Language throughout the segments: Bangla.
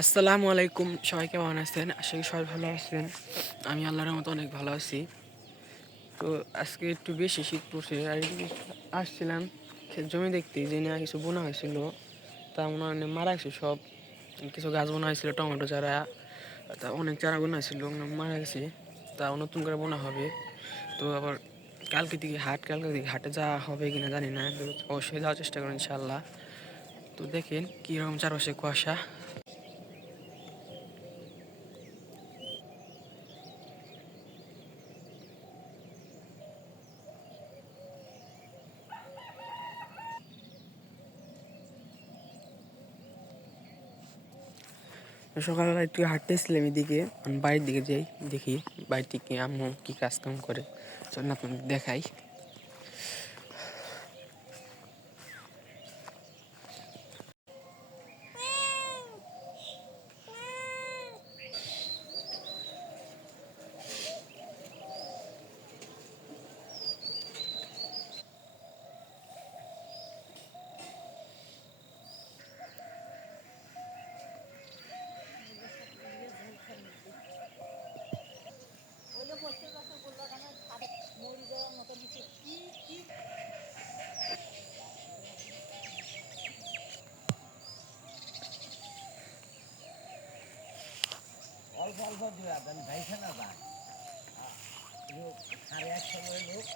আসসালামু আলাইকুম, সবাই কেমন আছেন? আশা করি সবাই ভালো আছেন। আমি আল্লাহর রহমতে অনেক ভালো আছি। তো আজকে একটু বেশি শীত পড়ছে আর এদিকে আসছিলাম জমি দেখতে যে না কিছু বোনা হয়েছিল, তা মনে হয় মারা গেছে সব। কিছু গাছ বোনা হয়েছিল, টমেটো চারা, তা অনেক চারা বোনা হয়েছিল মারা গেছে, তা নতুন করে বোনা হবে। তো আবার কালকে দিকে হাটে যাওয়া হবে কিনা জানি না, তো অবশ্যই যাওয়ার চেষ্টা করুন ইনশাআল্লাহ। তো দেখেন কীরকম চারপাশে কুয়াশা। সকালবেলা একটু হাঁটতেছিলাম এদিকে, আমি বাড়ির দিকে যাই, দেখি বাড়িতে কি আম্মু কি কাজ কাম করে, চল না আপনাদের দেখাই। অল্প অল্প দিয়া দেন ভাইছে না যায় সাড়ে 100 লোক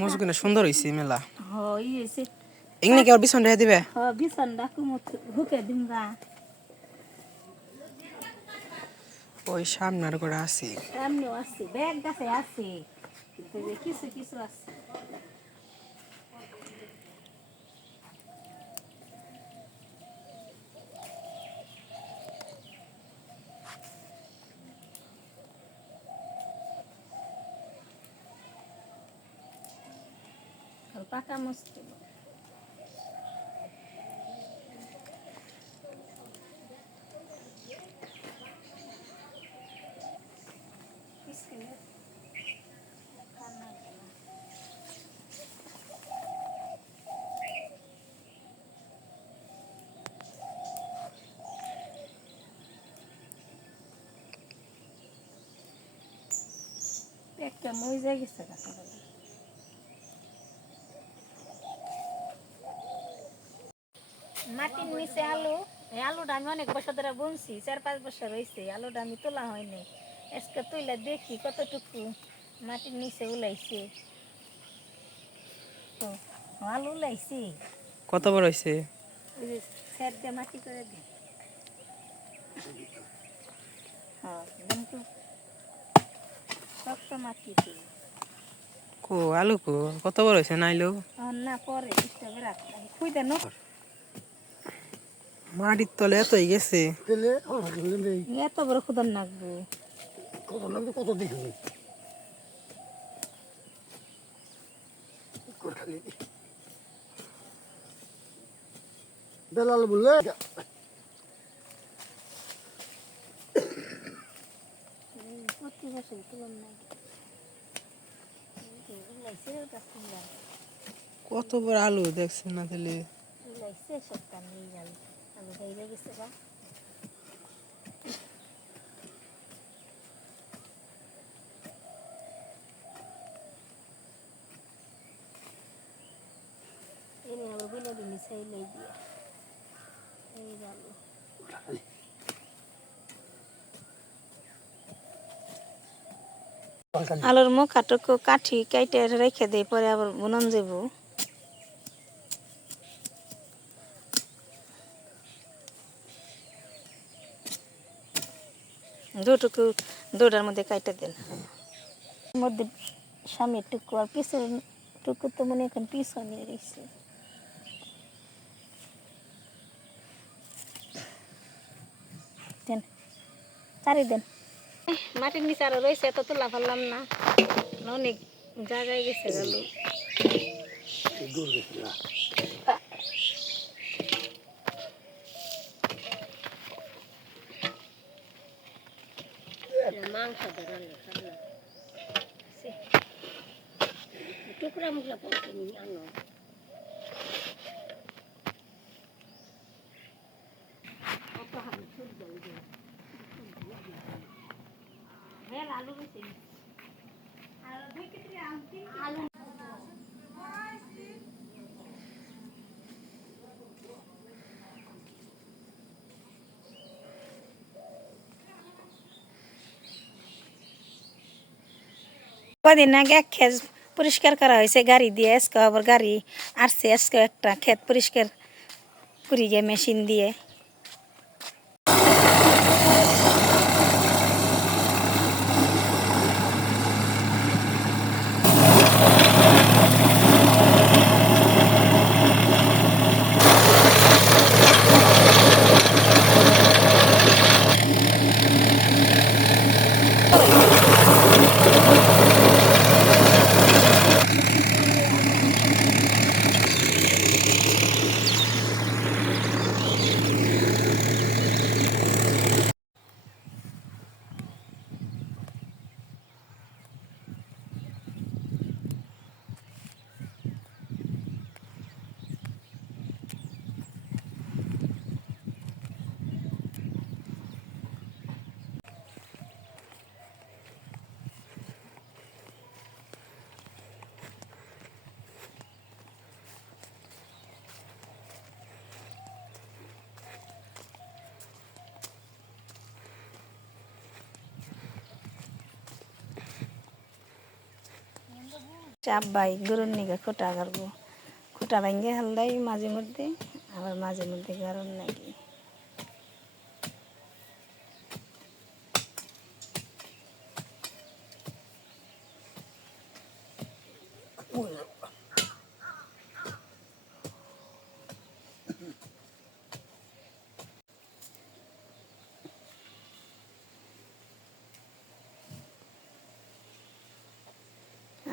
মজগুনা সুন্দর হয়েছে মেলা। হইছে এমনি কি আর বিছন রেখে দিবে? বিছান ডাকু হুকে দিমরা ওই সামনের করে আছি। সামনেও আছে, ব্যাগ গাছে আছে, কিন্তু যে কিছু কিছু আছে। পাকা মুশকিল। একটা মই যাই গেছে মাটির নিচে আলু। এই আলুটা আমি অনেক বছর ধরে বুনছি, 4-5 বছর হয়েছে। আলুটা আমি তোলা হয়নি, আজকে তুইলে দেখি কতটুকু মাটির নিচে উলাইছে। তো আলু উলাইছি। কত বড় হয়েছে? ওই যে স্যার দিয়ে মাটি করে দিই। হ্যাঁ, কিন্তু শক্ত মাটি দিই। কো আলু কো কত বড় হয়েছে নাইলো? না পরে ডিস্টার্বে রাখলাম খুই দেন মাটির তলে এতই গেছে। এত বড় খুদার নাকবো কত দেখি বেলাল বললে প্রতি বছর তুলন নাই। উলাইছে গাছ তুললাম, কত বড় আলু দেখছেন না তাহলে? উলাইছে সবটা নিয়ে গেল। আলু বাইরে গেছে বা এনে আবার বুনে দিনি চাইলে দিয়ে এই গেল। আলুর মুখাটুকু কাঠি কাইটে রেখে দেই, পরে আবার বুনন যাব। দুটুকু দুটার মধ্যে কাইটে দেন। মধ্যে সামনের টুকু আর পিছনের টুকু তো মনে এখন পিছনে রয়েছে। দেন চারি দেন। মাটির নিচে আরো রয়েছে, এত তোলা পারলাম না, অনেক জায়গায় গেছে গেল। মাংস টুকরা মুখলা পড়ছে আনো আলু আলু কদিন আগে এক ক্ষেত পরিষ্কার করা হয়েছে গাড়ি দিয়ে, আজকে আবার গাড়ি আসছে, আজকে একটা ক্ষেত পরিষ্কার করি গে মেশিন দিয়ে। চাপ বাই গরুর নিগে খোটা গারবো, খোটা ভাঙ্গে হালদাই মাঝে মধ্যে, আবার মাঝে মধ্যে গারুন নাকি।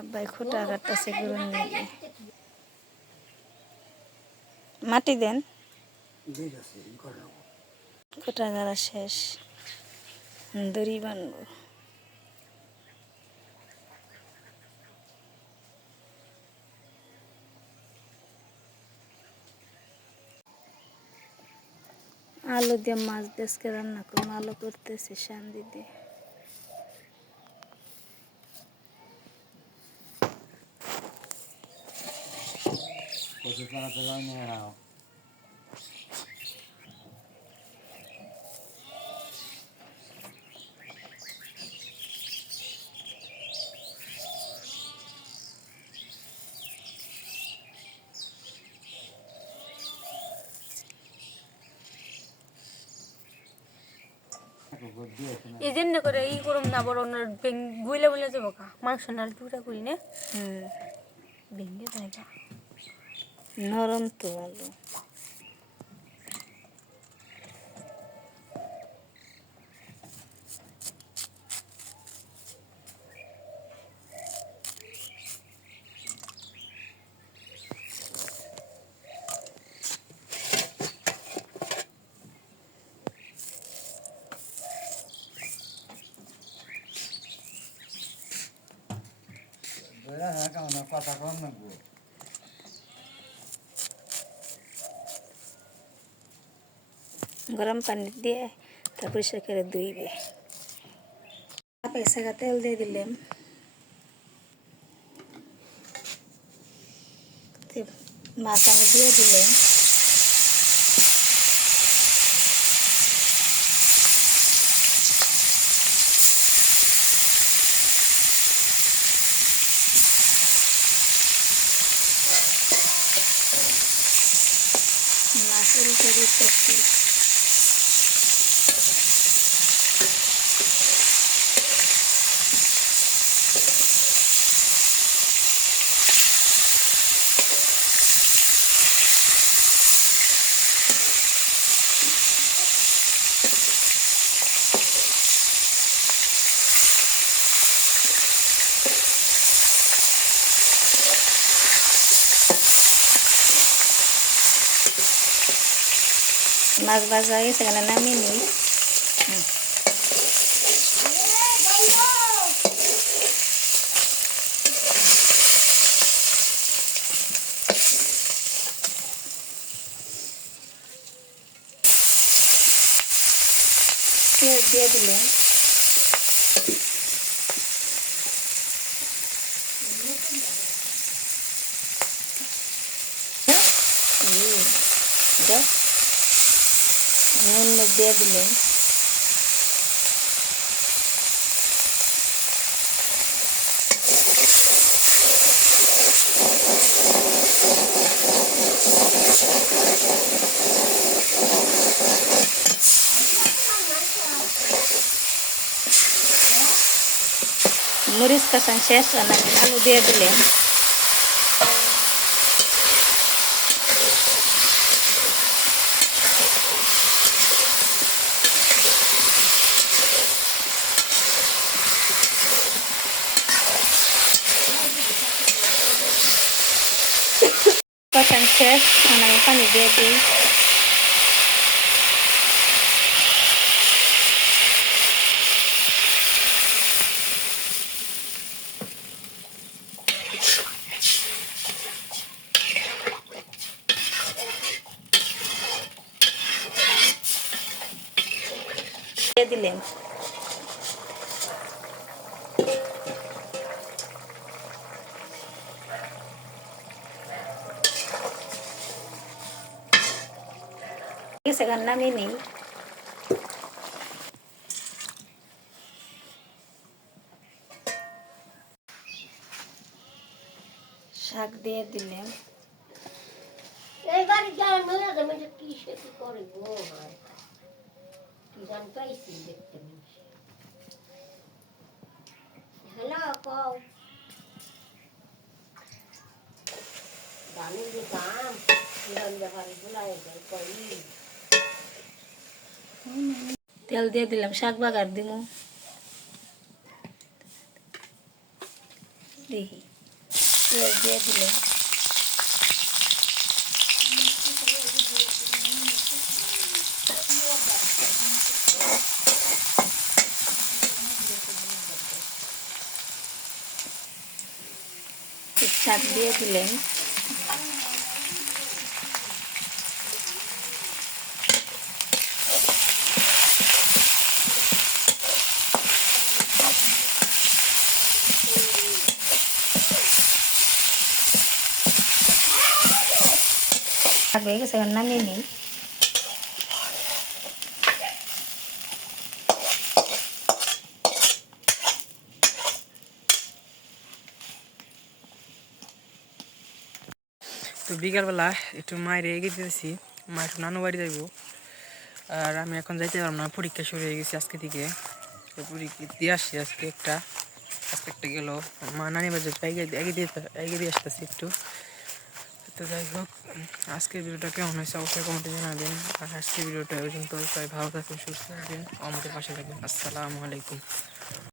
আব্বাই খোটা কাটতেছে গরুর নিগে। মাটি দেন, খোটা গাড়া শেষ, দড়ি বানবো। আলু দিয়ে মাছ দেশকে রান্না করুন, আলু করতেছি শান্তি দিয়ে। এই জন্য করে ই করুম না, বড় না বইলে বইলে যাবো কা মাংস না টুকরা করি না ভেঙে জায়গা নরম তো আলু। কথা কম না গরম পানি দিয়ে তারপরে সে করে ধুইবে। পয়সা তেল দিয়ে দিলাম, মাছ আমি দিয়ে দিলাম। পুরোপুরি করছি। মাছ ভাজা হয়ে গেছে, এখানে নামিয়ে নিই। পেঁয়াজ দিয়ে দিলেন, নুন দিয়ে দিলেন, মরিচ কষান শেষ, আলু দিয়ে দিলেন, কষান শেষ, আমি পানি দিয়ে দিই। দিয়ে দিলেন, সেখানে নামিয়ে নিই। শাক দিয়ে দিলেন, এইবার যাওয়ার মনে হয় আমি কি সেটি করে গো হয় কি জান পাইছি দেখতে মিশে হ্যালো কও দানের যে দাম কিরণ ব্যাপারে গুলাই যায় কই তেল দিয়ে দিলাম, শাক বাগার দিব, দেখি পেঁয়াজ দিয়ে দিলাম, শাক দিয়ে দিলেন, শাক হয়ে গেছে, এবার নামিয়ে নিই। তো বিকালবেলা একটু মায়ের এগিয়ে দিতেছি, মা একটু নানু বাড়ি যাইব, আর আমি এখন যাইতে পারবো না, পরীক্ষা শুরু হয়ে গেছে আজকে থেকে। তো পরীক্ষা দিয়ে আসছি আজকে একটা গেল, মা নানি বাড়ি যাচ্ছে, এগিয়ে দিয়ে আসতেছি একটু। তো যাই হোক, আজকের ভিডিওটা কেমন হয়েছে অবশ্যই কমেন্টে জানাবেন। আর আজকের ভিডিওটা পর্যন্ত সবাই ভালো থাকবেন, সুস্থ থাকবেন, আমাদের পাশে থাকবেন। আসসালামু আলাইকুম।